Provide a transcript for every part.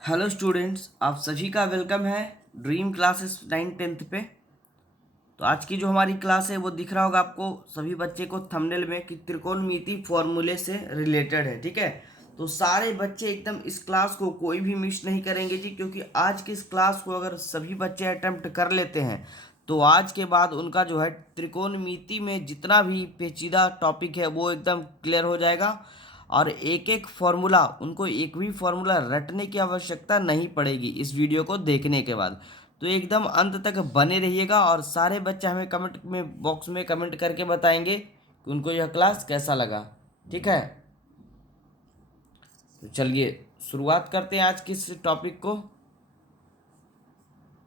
Hello students, आप सभी का वेलकम है ड्रीम क्लासेस 9th पे। तो आज की जो हमारी क्लास है वो दिख रहा होगा आपको सभी बच्चे को थंबनेल में कि त्रिकोणमिति फॉर्मूले से रिलेटेड है। ठीक है, तो सारे बच्चे एकदम इस क्लास को कोई भी मिस नहीं करेंगे जी, क्योंकि आज की इस क्लास को अगर सभी बच्चे अटेम्प्ट कर लेते हैं तो आज के बाद उनका जो है त्रिकोणमिति में जितना भी पेचीदा टॉपिक है वो एकदम क्लियर हो जाएगा। और एक एक फॉर्मूला, उनको एक भी फॉर्मूला रटने की आवश्यकता नहीं पड़ेगी इस वीडियो को देखने के बाद। तो एकदम अंत तक बने रहिएगा और सारे बच्चे हमें कमेंट में बॉक्स में कमेंट करके बताएंगे कि उनको यह क्लास कैसा लगा। ठीक है, तो चलिए शुरुआत करते हैं आज के इस टॉपिक को।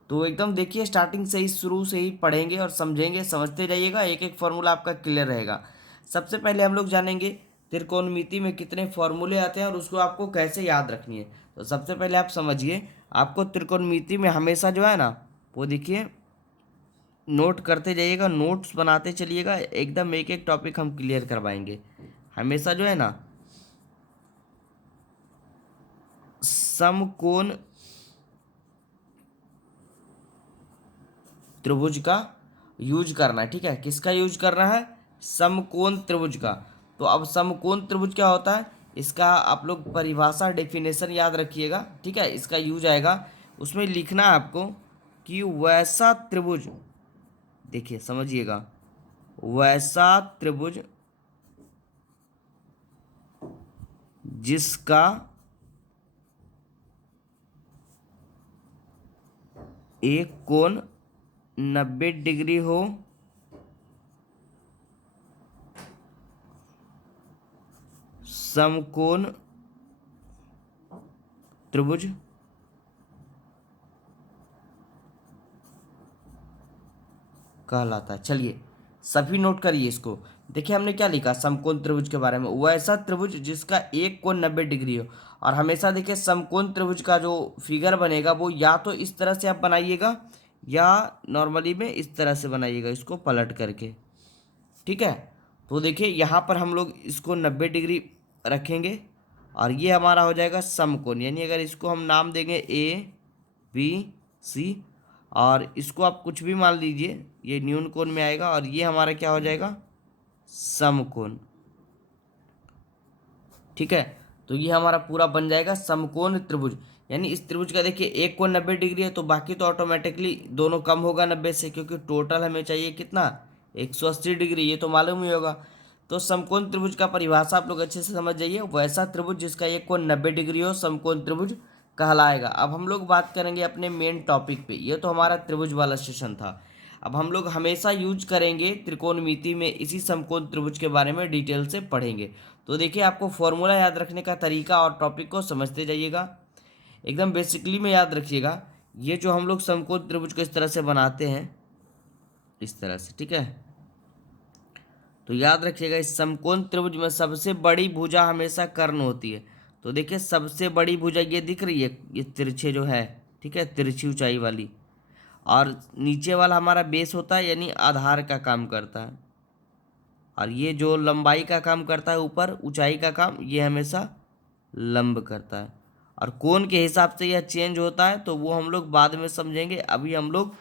तो एकदम देखिए, स्टार्टिंग से ही शुरू से ही पढ़ेंगे और समझेंगे, समझते जाइएगा, एक एक फॉर्मूला आपका क्लियर रहेगा। सबसे पहले हम लोग जानेंगे त्रिकोणमिति में कितने फॉर्मूले आते हैं और उसको आपको कैसे याद रखनी है। तो सबसे पहले आप समझिए, आपको त्रिकोणमिति में हमेशा जो है ना, वो देखिए नोट करते जाइएगा, नोट्स बनाते चलिएगा, एकदम एक एक टॉपिक हम क्लियर करवाएंगे। हमेशा जो है ना समकोण त्रिभुज का यूज करना है। ठीक है, किसका यूज करना है? समकोण त्रिभुज का। तो अब समकोण त्रिभुज क्या होता है, इसका आप लोग परिभाषा डेफिनेशन याद रखिएगा। ठीक है, इसका यूज आएगा, उसमें लिखना है आपको कि वैसा त्रिभुज, देखिए समझिएगा, वैसा त्रिभुज जिसका एक कोण 90 डिग्री हो समकोण त्रिभुज कहलाता है। चलिए सभी नोट करिए इसको। देखिए हमने क्या लिखा समकोण त्रिभुज के बारे में, वैसा त्रिभुज जिसका एक कोण 90 डिग्री हो। और हमेशा देखिए समकोण त्रिभुज का जो फिगर बनेगा वो या तो इस तरह से आप बनाइएगा या नॉर्मली में इस तरह से बनाइएगा, इसको पलट करके। ठीक है, तो देखिए यहाँ पर हम लोग इसको 90 डिग्री रखेंगे और ये हमारा हो जाएगा समकोण। यानी अगर इसको हम नाम देंगे ABC और इसको आप कुछ भी मान लीजिए, ये न्यून कोण में आएगा और ये हमारा क्या हो जाएगा? समकोण। ठीक है, तो ये हमारा पूरा बन जाएगा समकोण त्रिभुज। यानी इस त्रिभुज का देखिए एक कोण 90 डिग्री है, तो बाकी तो ऑटोमेटिकली दोनों कम होगा 90 से, क्योंकि टोटल हमें चाहिए कितना? 180 डिग्री, ये तो मालूम ही होगा। तो समकोण त्रिभुज का परिभाषा आप लोग अच्छे से समझ जाइए, वैसा त्रिभुज जिसका एक कोण 90 डिग्री हो समकोण त्रिभुज कहलाएगा। अब हम लोग बात करेंगे अपने मेन टॉपिक पे, ये तो हमारा त्रिभुज वाला सेशन था। अब हम लोग हमेशा यूज करेंगे त्रिकोणमिति में इसी समकोण त्रिभुज के बारे में डिटेल से पढ़ेंगे। तो देखिए आपको फॉर्मूला याद रखने का तरीका और टॉपिक को समझते जाइएगा, एकदम बेसिकली में याद रखिएगा। ये जो हम लोग समकोण त्रिभुज को इस तरह से बनाते हैं, इस तरह से, ठीक है, तो याद रखिएगा इस समकोण त्रिभुज में सबसे बड़ी भुजा हमेशा कर्ण होती है। तो देखिए सबसे बड़ी भुजा ये दिख रही है, ये तिरछे जो है, ठीक है, तिरछी ऊंचाई वाली। और नीचे वाला हमारा बेस होता है, यानी आधार का काम करता है। और ये जो लंबाई का काम करता है, ऊपर ऊंचाई का काम, ये हमेशा लंब करता है। और कोण के हिसाब से यह चेंज होता है, तो वो हम लोग बाद में समझेंगे। अभी हम लोग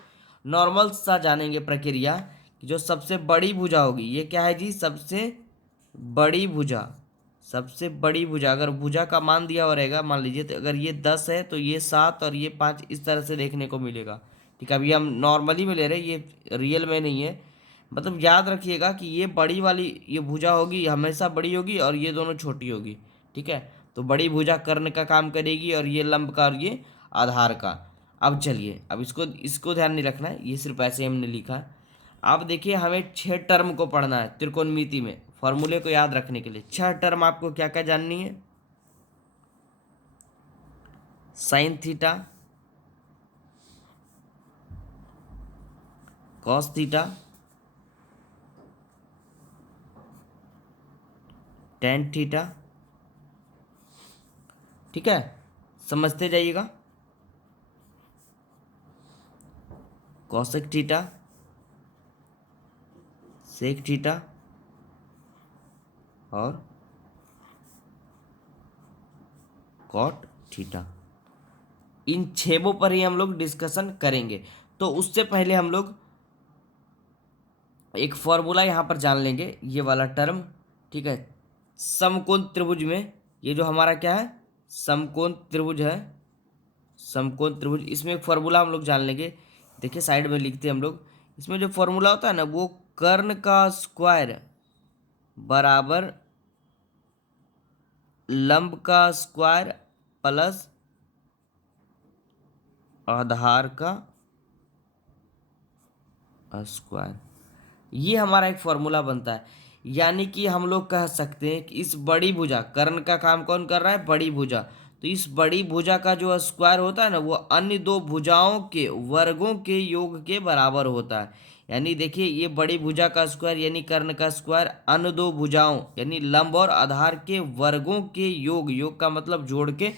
नॉर्मल सा जानेंगे प्रक्रिया कि जो सबसे बड़ी भुजा होगी, ये क्या है जी? सबसे बड़ी भुजा। सबसे बड़ी भुजा, अगर भुजा का मान दिया हुआ रहेगा, मान लीजिए तो अगर ये 10 है तो ये 7 और ये 5 इस तरह से देखने को मिलेगा। ठीक है, अभी हम नॉर्मली में ले रहे हैं, ये रियल में नहीं है। मतलब याद रखिएगा कि ये बड़ी वाली ये भुजा होगी, हमेशा बड़ी होगी और ये दोनों छोटी होगी। ठीक है, तो बड़ी भुजा कर्ण का काम करेगी और ये लंब का और ये आधार का। अब चलिए, अब इसको इसको ध्यान नहीं रखना है, ये सिर्फ ऐसे हमने लिखा है। अब देखिए हमें 6 टर्म को पढ़ना है त्रिकोणमिति में, फॉर्मूले को याद रखने के लिए 6 टर्म आपको क्या क्या जाननी है? Sine theta, cos theta, tan theta. ठीक है, समझते जाइएगा। कॉसेक थीटा, सेक थीटा और कॉट थीटा। इन छेबों पर ही हम लोग डिस्कशन करेंगे। तो उससे पहले हम लोग एक फॉर्मूला यहाँ पर जान लेंगे, ये वाला टर्म, ठीक है। समकोण त्रिभुज में ये जो हमारा क्या है, समकोण त्रिभुज है, समकोण त्रिभुज, इसमें एक फॉर्मूला हम लोग जान लेंगे। देखिए साइड में लिखते हैं हम लोग, इसमें जो फॉर्मूला होता है ना, वो कर्ण का स्क्वायर बराबर लंब का स्क्वायर प्लस आधार का स्क्वायर, ये हमारा एक फॉर्मूला बनता है। यानी कि हम लोग कह सकते हैं कि इस बड़ी भुजा, कर्ण का काम कौन कर रहा है, बड़ी भुजा, तो इस बड़ी भुजा का जो स्क्वायर होता है ना, वो अन्य दो भुजाओं के वर्गों के योग के बराबर होता है। यानी देखिए, ये बड़ी भुजा का स्क्वायर यानी कर्ण का स्क्वायर अन्य दो भुजाओं यानी लंब और आधार के वर्गों के योग, योग का मतलब जोड़ के,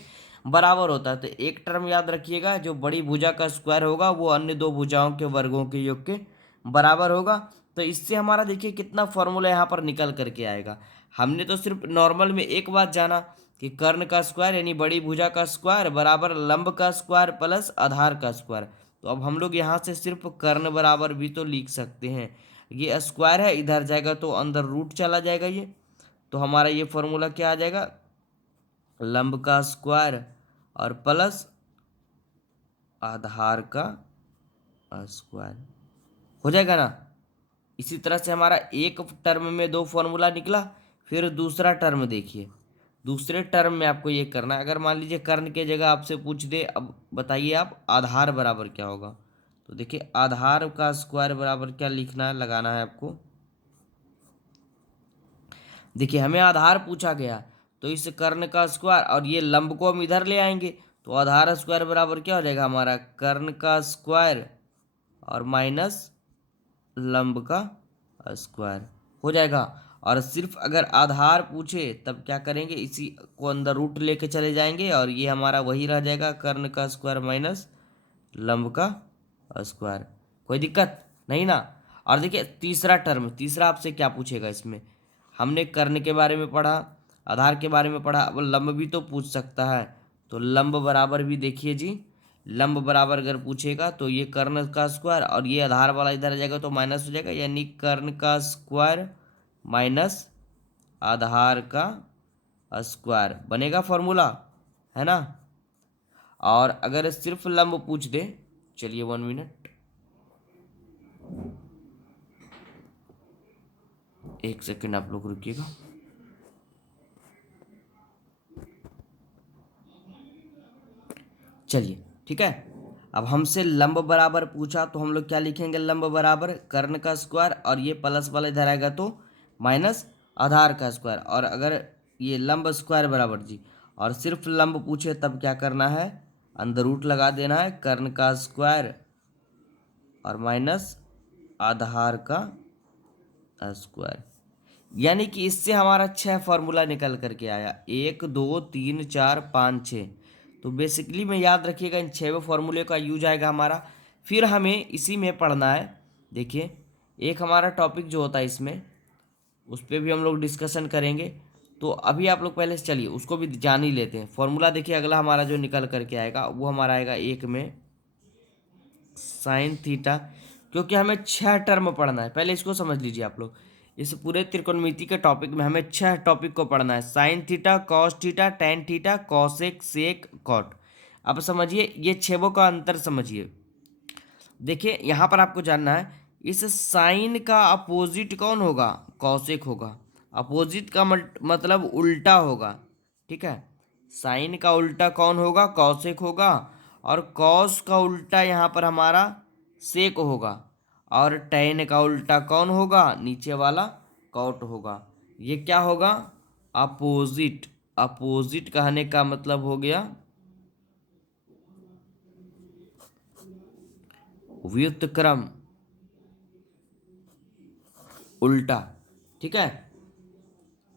बराबर होता है। तो एक टर्म याद रखिएगा, जो बड़ी भुजा का स्क्वायर होगा वो अन्य दो भुजाओं के वर्गों के योग के बराबर होगा। तो इससे हमारा देखिए कितना फॉर्मूला यहाँ पर निकल करके आएगा। हमने तो सिर्फ नॉर्मल में एक बात जाना कि कर्ण का स्क्वायर यानी बड़ी भुजा का स्क्वायर बराबर लंब का स्क्वायर प्लस आधार का स्क्वायर। तो अब हम लोग यहाँ से सिर्फ कर्ण बराबर भी तो लिख सकते हैं। ये स्क्वायर है, इधर जाएगा तो अंदर रूट चला जाएगा ये, तो हमारा ये फॉर्मूला क्या आ जाएगा, लंब का स्क्वायर और प्लस आधार का स्क्वायर, हो जाएगा ना। इसी तरह से हमारा एक टर्म में दो फॉर्मूला निकला। फिर दूसरा टर्म देखिए, दूसरे टर्म में आपको ये करना है। अगर मान लीजिए कर्ण के जगह आपसे पूछ दे, अब बताइए आप आधार बराबर क्या होगा, तो देखिए आधार का स्क्वायर बराबर क्या लिखना है, लगाना है आपको। देखिए हमें आधार पूछा गया, तो इस कर्ण का स्क्वायर और ये लंब को हम इधर ले आएंगे, तो आधार स्क्वायर बराबर क्या हो जाएगा हमारा, कर्ण का स्क्वायर और माइनस लंब का स्क्वायर हो जाएगा। और सिर्फ अगर आधार पूछे तब क्या करेंगे, इसी को अंदर रूट लेके चले जाएंगे और ये हमारा वही रह जाएगा, कर्ण का स्क्वायर माइनस लंब का स्क्वायर। कोई दिक्कत नहीं ना। और देखिए तीसरा टर्म, तीसरा आपसे क्या पूछेगा, इसमें हमने कर्ण के बारे में पढ़ा, आधार के बारे में पढ़ा, अब लंब भी तो पूछ सकता है। तो लंब बराबर भी देखिए जी, लंब बराबर अगर पूछेगा तो ये कर्ण का स्क्वायर और ये आधार वाला इधर आ जाएगा तो माइनस हो जाएगा, यानी कर्ण का स्क्वायर माइनस आधार का स्क्वायर बनेगा फॉर्मूला, है ना। और अगर सिर्फ लंब पूछ दे, चलिए 1 मिनट, एक सेकंड आप लोग रुकिएगा। चलिए ठीक है, अब हमसे लंब बराबर पूछा तो हम लोग क्या लिखेंगे, लंब बराबर कर्ण का स्क्वायर और ये प्लस वाला इधर आएगा तो माइनस आधार का स्क्वायर। और अगर ये लंब स्क्वायर बराबर जी, और सिर्फ लंब पूछे तब क्या करना है, अंदर रूट लगा देना है, कर्ण का स्क्वायर और माइनस आधार का स्क्वायर। यानी कि इससे हमारा 6 फॉर्मूला निकल करके आया, 1 2 3 4 5 6। तो बेसिकली में याद रखिएगा, इन 6 फॉर्मूले का यूज आएगा हमारा। फिर हमें इसी में पढ़ना है, देखिए एक हमारा टॉपिक जो होता है इसमें, उस पर भी हम लोग डिस्कशन करेंगे। तो अभी आप लोग पहले चलिए उसको भी जान ही लेते हैं। फॉर्मूला देखिए अगला हमारा जो निकल करके आएगा वो हमारा आएगा एक में साइन थीटा, क्योंकि हमें 6 टर्म पढ़ना है। पहले इसको समझ लीजिए आप लोग, इस पूरे त्रिकोणमिति के टॉपिक में हमें 6 टॉपिक को पढ़ना है, sine theta, cos theta, tan theta, cosec, sec, cot. अब समझिए ये छेबों का अंतर समझिए। देखिए यहाँ पर आपको जानना है, इस साइन का अपोजिट कौन होगा, कॉसेक होगा। अपोजिट का मतलब उल्टा होगा, ठीक है। साइन का उल्टा कौन होगा, कॉसेक होगा। और कॉस का उल्टा यहाँ पर हमारा सेक होगा। और टेन का उल्टा कौन होगा, नीचे वाला कॉट होगा। ये क्या होगा, अपोजिट। अपोजिट कहने का मतलब हो गया व्युत्क्रम, उल्टा, ठीक है।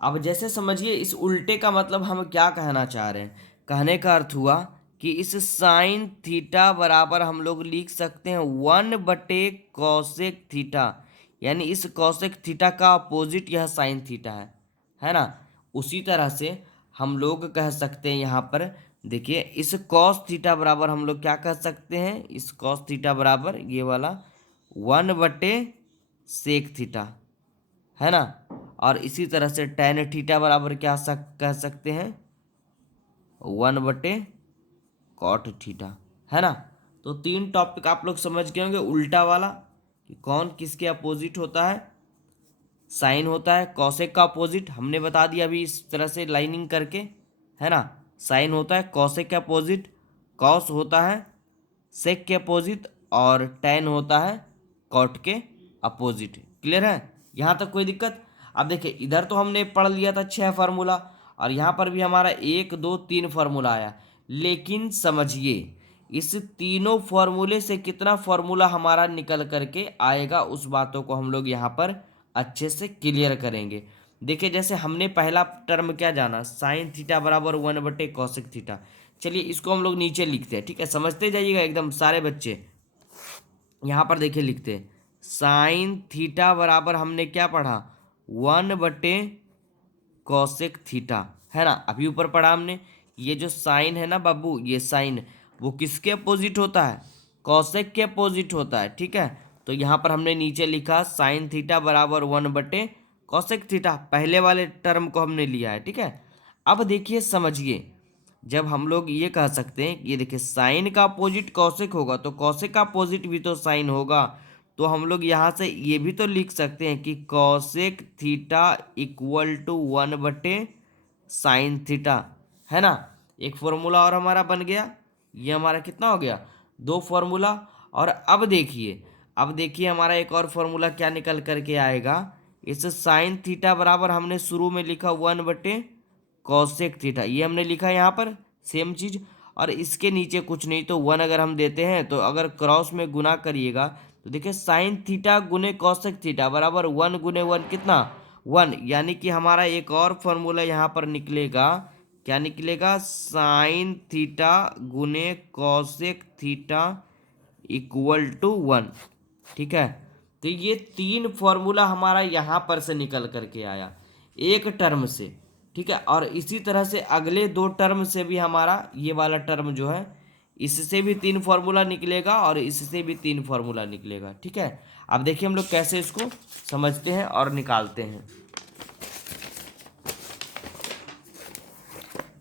अब जैसे समझिए इस उल्टे का मतलब हम क्या कहना चाह रहे हैं, कहने का अर्थ हुआ कि इस साइन थीटा बराबर हम लोग लिख सकते हैं 1/कॉसेक थीटा। यानी इस कॉसेक थीटा का अपोजिट यह साइन थीटा है ना। उसी तरह से हम लोग कह सकते हैं यहाँ पर देखिए इस कॉस थीटा बराबर हम लोग क्या कर सकते हैं, इस कॉस थीटा बराबर ये वाला 1/सेक थीटा, है ना। और इसी तरह से टेन थीटा बराबर क्या कह सकते हैं, 1/कॉट थीटा, है ना। तो तीन टॉपिक आप लोग समझ गए होंगे। उल्टा वाला कि कौन किसके अपोजिट होता है, साइन होता है कॉसेक का अपोजिट, हमने बता दिया अभी इस तरह से लाइनिंग करके, है ना। साइन होता है कॉसेक के अपोजिट, कॉस होता है सेक के अपोजिट, और टेन होता है कॉट के अपोजिट। क्लियर है, यहाँ तक कोई दिक्कत। अब देखिए इधर तो हमने पढ़ लिया था 6 फार्मूला, और यहाँ पर भी हमारा 1 2 3 फार्मूला आया। लेकिन समझिए इस तीनों फार्मूले से कितना फार्मूला हमारा निकल करके आएगा, उस बातों को हम लोग यहाँ पर अच्छे से क्लियर करेंगे। देखिए जैसे हमने पहला टर्म क्या जाना, साइन थीटा बराबर 1/कॉसेक थीटा। चलिए इसको हम लोग नीचे लिखते हैं, ठीक है, समझते जाइएगा एकदम सारे बच्चे। यहाँ पर देखिए लिखते हैं साइन थीटा बराबर हमने क्या पढ़ा, 1/कॉसेक थीटा, है ना। अभी ऊपर पढ़ा हमने, ये जो साइन है ना बाबू, ये साइन वो किसके अपोजिट होता है, कॉसेक के अपोजिट होता है, ठीक है। तो यहाँ पर हमने नीचे लिखा साइन थीटा बराबर 1/कॉसेक थीटा, पहले वाले टर्म को हमने लिया है, ठीक है। अब देखिए समझिए, जब हम लोग ये कह सकते हैं कि ये देखिए साइन का अपोजिट कॉसेक होगा, तो कॉसेक का अपोजिट भी तो साइन होगा। तो हम लोग यहाँ से ये भी तो लिख सकते हैं कि कॉसेक थीटा इक्वल टू 1/साइन थीटा, है ना। एक फॉर्मूला और हमारा बन गया, ये हमारा कितना हो गया, 2 फॉर्मूला। और अब देखिए हमारा एक और फॉर्मूला क्या निकल करके आएगा, इस साइन थीटा बराबर हमने शुरू में लिखा 1/कॉसेक थीटा, ये हमने लिखा यहाँ पर सेम चीज। और इसके नीचे कुछ नहीं तो 1 अगर हम देते हैं, तो अगर क्रॉस में गुना करिएगा तो देखिए साइन थीटा गुने कॉसेक थीटा बराबर 1 गुने 1 कितना, 1। यानी कि हमारा एक और फॉर्मूला यहाँ पर निकलेगा, क्या निकलेगा, साइन थीटा गुने कॉसेक थीटा इक्वल टू 1, ठीक है। तो ये 3 फॉर्मूला हमारा यहाँ पर से निकल करके आया एक टर्म से, ठीक है। और इसी तरह से अगले 2 टर्म से भी हमारा ये वाला टर्म जो है, इससे भी 3 फॉर्मूला निकलेगा और इससे भी 3 फॉर्मूला निकलेगा, ठीक है। अब देखिए हम लोग कैसे इसको समझते हैं और निकालते हैं।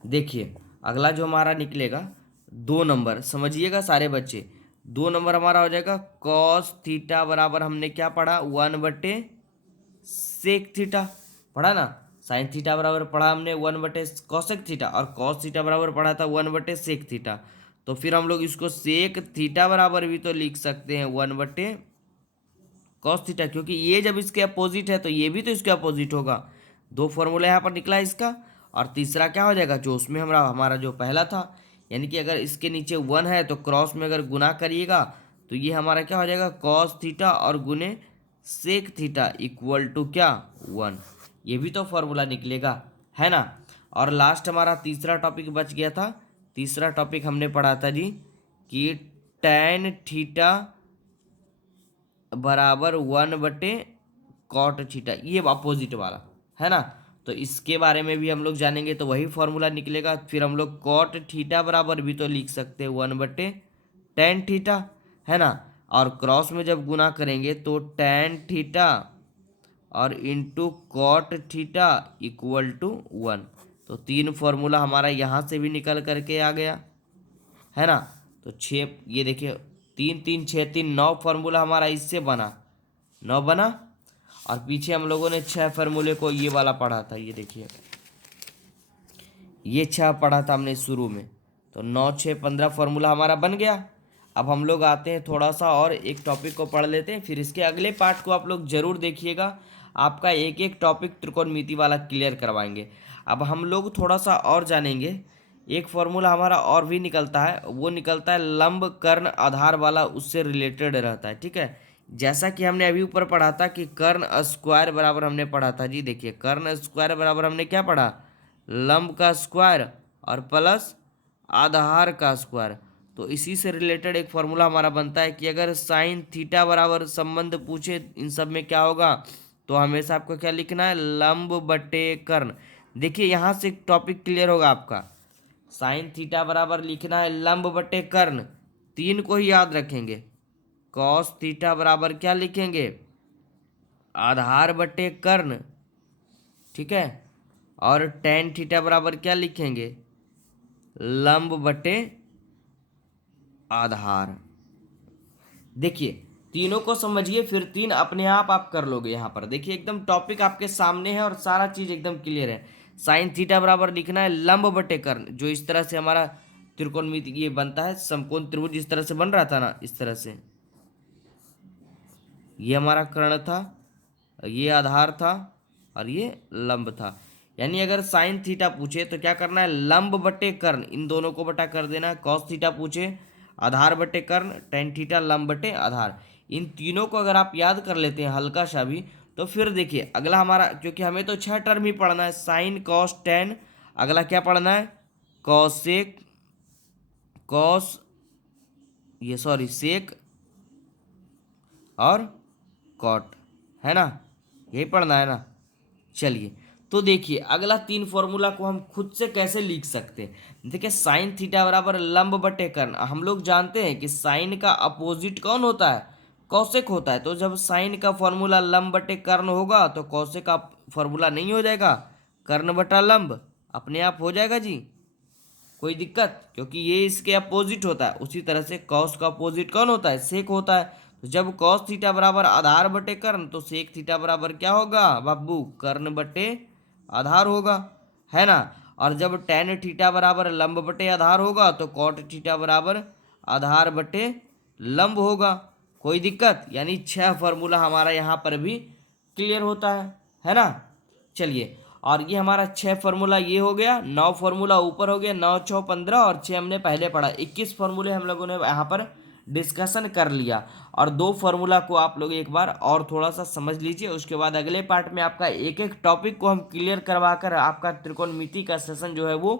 देखिए अगला जो हमारा निकलेगा 2 नंबर, समझिएगा सारे बच्चे, 2 नंबर हमारा हो जाएगा कॉस थीटा बराबर हमने क्या पढ़ा, 1/सेक थीटा पढ़ा ना। साइन थीटा बराबर पढ़ा हमने 1/कॉसेक थीटा, और कॉस थीटा बराबर पढ़ा था 1/सेक थीटा। तो फिर हम लोग इसको सेक थीटा बराबर भी तो लिख सकते हैं 1/कॉस थीटा, क्योंकि ये जब इसके अपोजिट है तो ये भी तो इसके अपोजिट होगा। 2 फॉर्मूला यहाँ पर निकला इसका। और तीसरा क्या हो जाएगा, जो उसमें हमारा जो पहला था, यानी कि अगर इसके नीचे 1 है तो क्रॉस में अगर गुना करिएगा तो ये हमारा क्या हो जाएगा, कॉस थीटा और गुने सेक थीटा इक्वल टू क्या, 1। ये भी तो फॉर्मूला निकलेगा, है ना। और लास्ट हमारा तीसरा टॉपिक बच गया था। तीसरा टॉपिक हमने पढ़ा था जी कि टैन थीटा बराबर 1/कॉट थीटा, ये अपोजिट वाला, है ना। तो इसके बारे में भी हम लोग जानेंगे, तो वही फॉर्मूला निकलेगा। फिर हम लोग कॉट थीटा बराबर भी तो लिख सकते हैं 1/टैन थीटा, है ना। और क्रॉस में जब गुना करेंगे तो टैन थीटा और into cot theta equal to 1। तो 3 फॉर्मूला हमारा यहाँ से भी निकल करके आ गया, है ना। तो 6, ये देखिए 3 3 6 3 9 फार्मूला हमारा इससे बना, 9 बना। और पीछे हम लोगों ने 6 फार्मूले को ये वाला पढ़ा था, ये देखिए ये 6 पढ़ा था हमने शुरू में। तो 9 6 15 फार्मूला हमारा बन गया। अब हम लोग आते हैं थोड़ा सा और एक टॉपिक को पढ़ लेते हैं, फिर इसके अगले पार्ट को आप लोग जरूर देखिएगा। आपका एक एक टॉपिक त्रिकोणमिति वाला क्लियर करवाएंगे। अब हम लोग थोड़ा सा और जानेंगे, एक फॉर्मूला हमारा और भी निकलता है, वो निकलता है लंब कर्ण आधार वाला, उससे रिलेटेड रहता है, ठीक है। जैसा कि हमने अभी ऊपर पढ़ा था कि कर्ण स्क्वायर बराबर हमने पढ़ा था जी, देखिए कर्ण स्क्वायर बराबर हमने क्या पढ़ा, लंब का स्क्वायर और प्लस आधार का स्क्वायर। तो इसी से रिलेटेड एक फॉर्मूला हमारा बनता है कि अगर साइन थीटा बराबर संबंध पूछे इन सब में क्या होगा, तो हमेशा आपको क्या लिखना है, लंब बटे कर्ण। देखिए यहाँ से एक टॉपिक क्लियर होगा आपका साइन थीटा बराबर लिखना है लंब बटे कर्ण, तीन को ही याद रखेंगे। कॉस थीटा बराबर क्या लिखेंगे, आधार बटे कर्ण, ठीक है। और टेन थीटा बराबर क्या लिखेंगे, लंब बटे आधार। देखिए तीनों को समझिए, फिर तीन अपने आप कर लोगे। यहाँ पर देखिए एकदम टॉपिक आपके सामने है और सारा चीज एकदम क्लियर है। साइन थीटा बराबर लिखना है लंब बटे कर्ण, जो इस तरह से हमारा त्रिकोणमिति ये बनता है, समकोण त्रिभुज इस तरह से बन रहा था ना, इस तरह से ये हमारा कर्ण था, ये आधार था और ये लंब था। यानी अगर साइन थीटा पूछे तो क्या करना है, लंब बटे कर्ण, इन दोनों को बटा कर देना है। कॉस थीटा पूछे आधार बटे कर्ण, टेन थीटा लंब बटे आधार। इन तीनों को अगर आप याद कर लेते हैं हल्का सा भी, तो फिर देखिए अगला हमारा, क्योंकि हमें तो 6 टर्म ही पढ़ना है, साइन कॉस टेन, अगला क्या पढ़ना है, कॉसेक, कॉस, ये सॉरी सेक और कॉट, है ना, यही पढ़ना है ना। चलिए तो देखिए अगला तीन फॉर्मूला को हम खुद से कैसे लिख सकते हैं। देखिए साइन थीटा बराबर लंब बटे कर्ण, हम लोग जानते हैं कि साइन का अपोजिट कौन होता है, कौशिक होता है। तो जब साइन का फॉर्मूला लंब बटे कर्ण होगा तो कौशिक का फॉर्मूला नहीं हो जाएगा, कर्ण बटा लंब अपने आप हो जाएगा जी, कोई दिक्कत, क्योंकि ये इसके अपोजिट होता है। उसी तरह से कॉस का अपोजिट कौन होता है, सेक होता है। तो जब कॉस थीटा बराबर आधार बटे कर्ण, तो सेक थीटा बराबर क्या होगा बाबू, कर्ण बटे आधार होगा, है ना। और जब टेन थीटा बराबर लंब बटे आधार होगा तो कॉट थीटा बराबर आधार बटे लंब होगा, कोई दिक्कत। यानी 6 फॉर्मूला हमारा यहाँ पर भी क्लियर होता है ना। चलिए, और ये हमारा 6 फार्मूला ये हो गया, 9 फार्मूला ऊपर हो गया, 9 6 15 और 6 हमने पहले पढ़ा, 21 फार्मूले हम लोगों ने यहाँ पर डिस्कशन कर लिया। और 2 फार्मूला को आप लोग एक बार और थोड़ा सा समझ लीजिए, उसके बाद अगले पार्ट में आपका एक एक टॉपिक को हम क्लियर करवा कर आपका त्रिकोणमिति का सेशन जो है वो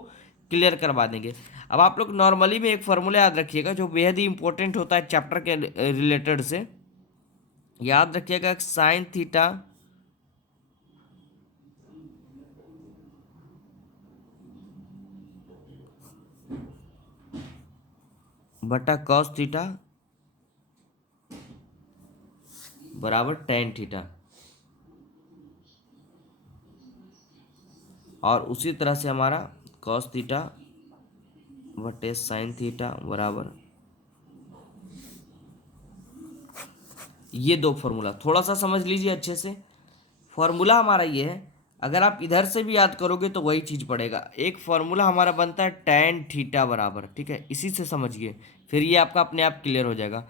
क्लियर करवा देंगे। अब आप लोग नॉर्मली में एक फार्मूला याद रखिएगा जो बेहद ही इंपॉर्टेंट होता है चैप्टर के रिलेटेड से, याद रखिएगा, साइन थीटा बटा कॉस थीटा बराबर टेन थीटा, और उसी तरह से हमारा कॉस थीटा बटे साइन थीटा बराबर, ये 2 फॉर्मूला थोड़ा सा समझ लीजिए अच्छे से। फॉर्मूला हमारा ये है, अगर आप इधर से भी याद करोगे तो वही चीज़ पड़ेगा। एक फॉर्मूला हमारा बनता है टेन थीटा बराबर, ठीक है, इसी से समझिए, फिर ये आपका अपने आप क्लियर हो जाएगा।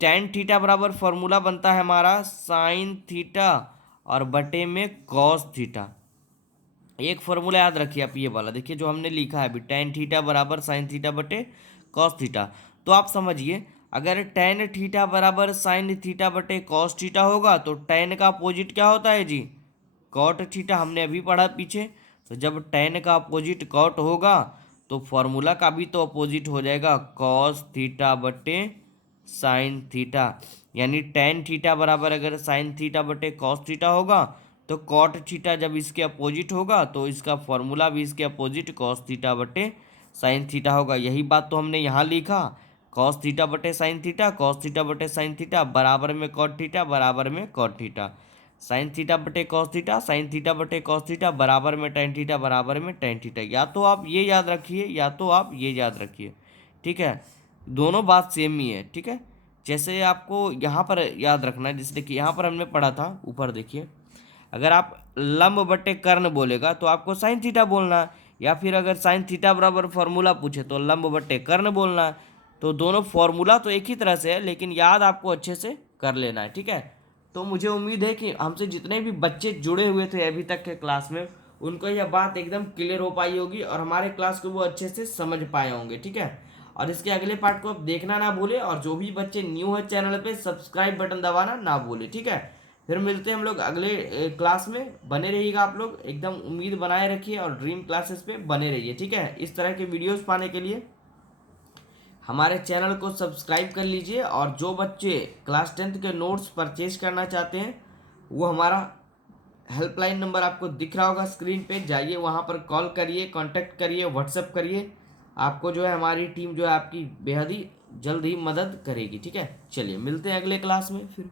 टेन थीटा बराबर फॉर्मूला बनता है हमारा साइन थीटा और बटे में कॉस थीटा। एक फॉर्मूला याद रखिए आप, ये वाला देखिए जो हमने लिखा है अभी, टेन थीटा बराबर साइन थीटा बटे कॉस थीटा। तो आप समझिए, अगर टेन थीटा बराबर साइन थीटा बटे कॉस थीटा होगा तो टेन का अपोजिट क्या होता है जी, कॉट थीटा, हमने अभी पढ़ा पीछे। तो जब टेन का अपोजिट कॉट होगा तो फॉर्मूला का भी तो अपोजिट हो जाएगा, कॉस थीटा बटे साइन थीटा। यानी टेन थीटा बराबर अगर साइन थीटा बटे कॉस थीटा होगा तो कॉट थीटा जब इसके अपोजिट होगा तो इसका फॉर्मूला भी इसके अपोजिट कॉस थीटा बटे साइन थीटा होगा। यही बात तो हमने यहाँ लिखा, कॉस थीटा बटे साइन थीटा, कॉस थीटा बटे साइन थीटा बराबर में कॉट थीटा बराबर में कॉट थीटा, साइन थीटा बटे कॉस थीटा, साइन थीटा बटे कॉस थीटा बराबर में टेन थीटा बराबर में टेन थीटा। या तो आप ये याद रखिए या तो आप ये याद रखिए, ठीक है, दोनों बात सेम ही है, ठीक है। जैसे आपको यहाँ पर याद रखना है, जैसे देखिए यहाँ पर हमने पढ़ा था, ऊपर देखिए, अगर आप लंब बटे कर्ण बोलेगा तो आपको साइन थीटा बोलना है, या फिर अगर साइन थीटा बराबर फॉर्मूला पूछे तो लंब बटे कर्ण बोलना है। तो दोनों फॉर्मूला तो एक ही तरह से है, लेकिन याद आपको अच्छे से कर लेना है, ठीक है। तो मुझे उम्मीद है कि हमसे जितने भी बच्चे जुड़े हुए थे अभी तक के क्लास में, उनको यह बात एकदम क्लियर हो पाई होगी और हमारे क्लास को वो अच्छे से समझ पाए होंगे, ठीक है। और इसके अगले पार्ट को आप देखना ना भूले, और जो भी बच्चे न्यू है चैनल पे सब्सक्राइब बटन दबाना ना भूले, ठीक है। फिर मिलते हैं हम लोग अगले क्लास में, बने रहिएगा आप लोग, एकदम उम्मीद बनाए रखिए और ड्रीम क्लासेस पे बने रहिए, ठीक है। इस तरह के वीडियोस पाने के लिए हमारे चैनल को सब्सक्राइब कर लीजिए। और जो बच्चे क्लास 10th के नोट्स परचेज करना चाहते हैं वो हमारा हेल्पलाइन नंबर आपको दिख रहा होगा स्क्रीन पे, जाइए वहाँ पर कॉल करिए, कांटेक्ट करिए, व्हाट्सएप करिए, आपको जो है हमारी टीम जो है आपकी बेहद ही जल्द ही मदद करेगी। ठीक है, चलिए मिलते हैं अगले क्लास में फिर।